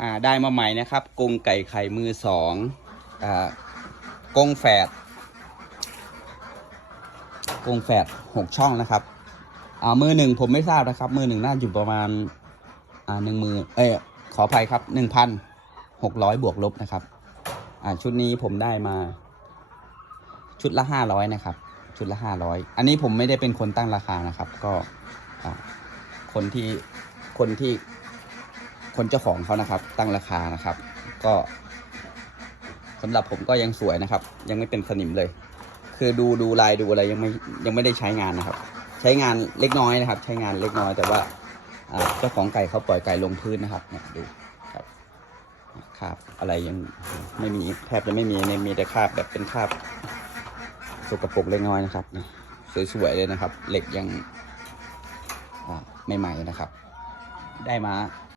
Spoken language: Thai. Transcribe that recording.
อ่าได้มาใหม่นะครับกงไก่ไข่มือสองอ่ากงแฝดกงแฝดหกช่องนะครับอ่ามือหนึ่งผมไม่ทราบนะครับ มือหนึ่งน่าอยู่ประมาณอ่าหนึ่งมือเอ้ขออภัยครับหนึ่งพันหกร้อยบวกลบนะครับอ่าชุดนี้ผมได้มา ชุดละห้าร้อยนะครับ ชุดละห้าร้อยอันนี้ผมไม่ได้เป็นคนตั้งราคานะครับ ก็คนที่คนที่ คนเจ้าของเขานะครับ ตั้งราคานะครับ ก็สำหรับผมก็ยังสวยนะครับ ยังไม่เป็นสนิมเลย คือดูดูลายดูอะไรยังไม่ยังไม่ได้ใช้งานนะครับ ใช้งานเล็กน้อยนะครับ ใช้งานเล็กน้อยแต่ว่าเจ้าของไก่เขาปล่อยไก่ลงพื้นนะครับเนี่ยดูครับคาบอะไรยังไม่มีแทบจะไม่มีเนี่ยมีแต่คราบแบบเป็นคราบสกปรกเล็กน้อยนะครับเนี่ยสวยๆเลยนะครับ เหล็กยังอ่ใหม่ๆนะครับ ได้มา